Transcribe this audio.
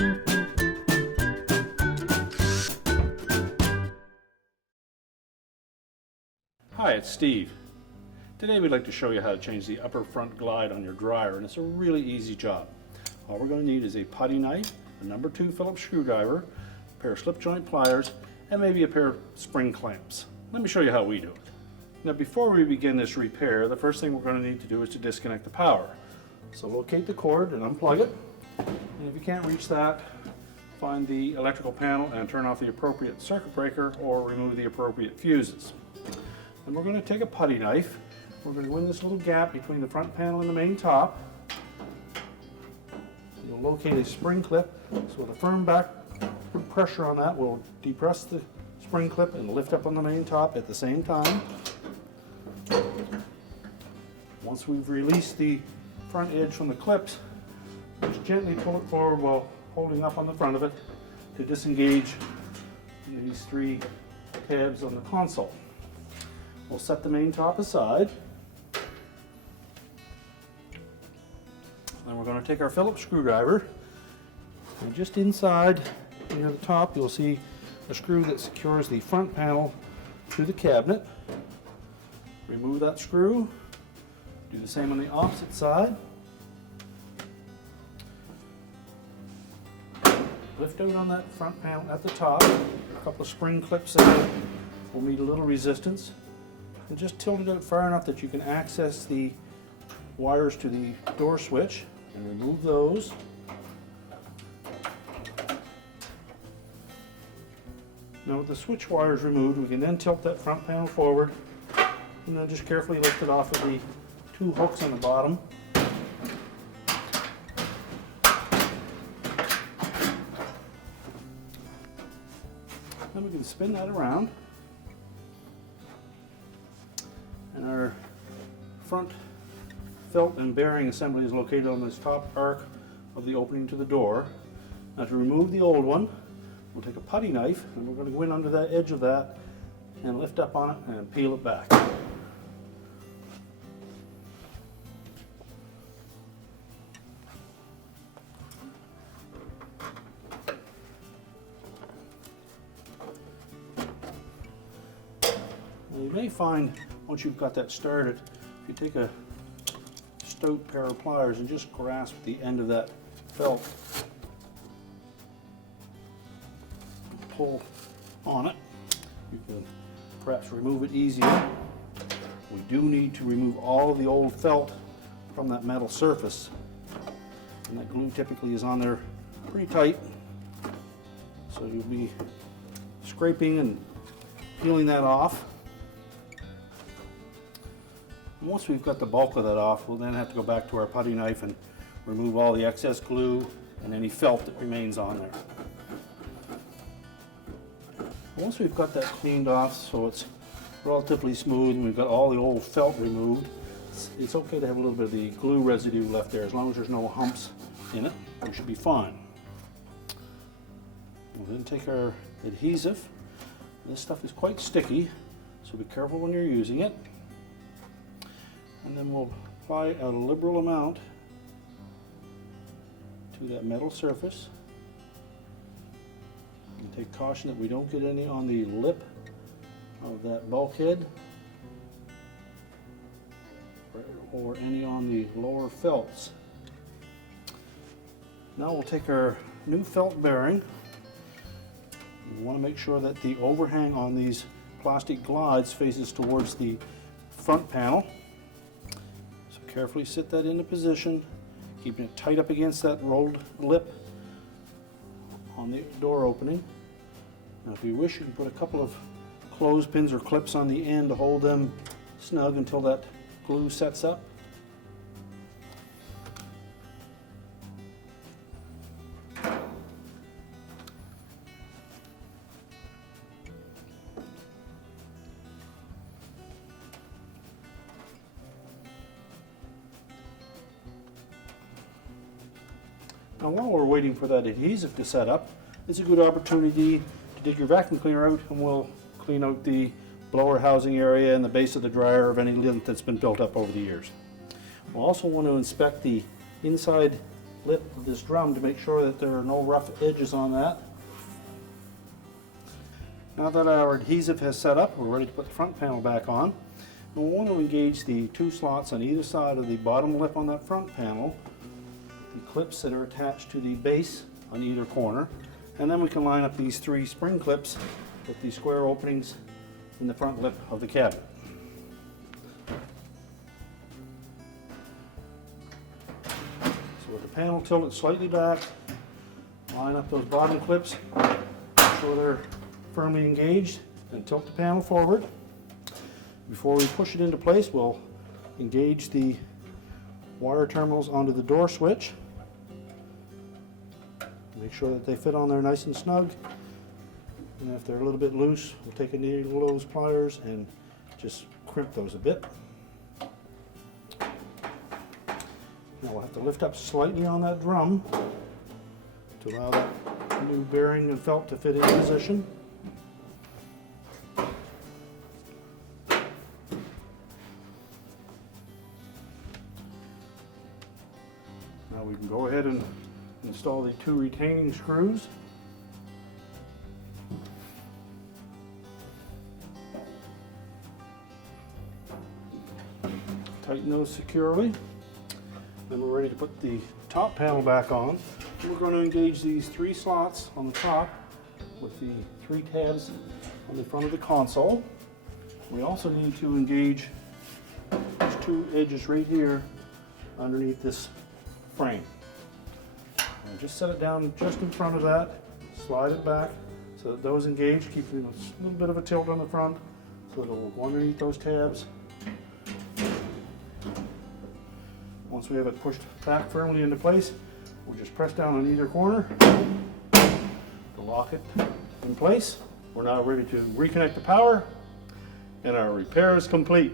Hi, it's Steve. Today we'd like to show you how to change the upper front glide on your dryer, and it's a really easy job. All we're going to need is a putty knife, a number 2 Phillips screwdriver, a pair of slip joint pliers, and maybe a pair of spring clamps. Let me show you how we do it. Now before we begin this repair, the first thing we're going to need to do is to disconnect the power. So locate the cord and unplug it, and if you can't reach that, find the electrical panel and turn off the appropriate circuit breaker or remove the appropriate fuses. And we're going to take a putty knife. We're going to go in this little gap between the front panel and the main top. You'll locate a spring clip, so with a firm back pressure on that, we'll depress the spring clip and lift up on the main top at the same time. Once we've released the front edge from the clips, just gently pull it forward while holding up on the front of it to disengage these 3 tabs on the console. We'll set the main top aside. Then we're going to take our Phillips screwdriver, and just inside near the top you'll see a screw that secures the front panel to the cabinet. Remove that screw. Do the same on the opposite side. Lift out on that front panel at the top. A couple of spring clips there will meet a little resistance. And just tilt it out far enough that you can access the wires to the door switch, and remove those. Now with the switch wires removed, we can then tilt that front panel forward and then just carefully lift it off of the 2 hooks on the bottom. Then we can spin that around. And our front felt and bearing assembly is located on this top arc of the opening to the door. Now to remove the old one, we'll take a putty knife and we're going to go in under that edge of that and lift up on it and peel it back. Now you may find once you've got that started, if you take a stout pair of pliers and just grasp the end of that felt, pull on it, you can perhaps remove it easier. We do need to remove all of the old felt from that metal surface, and that glue typically is on there pretty tight, so you'll be scraping and peeling that off. Once we've got the bulk of that off, we'll then have to go back to our putty knife and remove all the excess glue and any felt that remains on there. Once we've got that cleaned off so it's relatively smooth and we've got all the old felt removed, it's okay to have a little bit of the glue residue left there. As long as there's no humps in it, we should be fine. We'll then take our adhesive. This stuff is quite sticky, so be careful when you're using it. And then we'll apply a liberal amount to that metal surface. And take caution that we don't get any on the lip of that bulkhead or any on the lower felts. Now we'll take our new felt bearing. We want to make sure that the overhang on these plastic glides faces towards the front panel. Carefully sit that into position, keeping it tight up against that rolled lip on the door opening. Now if you wish, you can put a couple of clothespins or clips on the end to hold them snug until that glue sets up. Now while we're waiting for that adhesive to set up, it's a good opportunity to dig your vacuum cleaner out, and we'll clean out the blower housing area and the base of the dryer of any lint that's been built up over the years. We'll also want to inspect the inside lip of this drum to make sure that there are no rough edges on that. Now that our adhesive has set up, we're ready to put the front panel back on. And we want to engage the two slots on either side of the bottom lip on that front panel, the clips that are attached to the base on either corner, and then we can line up these three spring clips with the square openings in the front lip of the cabinet. So with the panel tilted slightly back, line up those bottom clips, make sure they're firmly engaged, and tilt the panel forward. Before we push it into place, we'll engage the wire terminals onto the door switch. Make sure that they fit on there nice and snug. And if they're a little bit loose, we'll take a needle of those pliers and just crimp those a bit. Now we'll have to lift up slightly on that drum to allow that new bearing and felt to fit in position. Now we can go ahead and install the two retaining screws. Tighten those securely. Then we're ready to put the top panel back on. We're going to engage these three slots on the top with the three tabs on the front of the console. We also need to engage these two edges right here underneath this frame. And just set it down just in front of that, slide it back so that those engage, keeping a little bit of a tilt on the front so that it will go underneath those tabs. Once we have it pushed back firmly into place, we'll just press down on either corner to lock it in place. We're now ready to reconnect the power, and our repair is complete.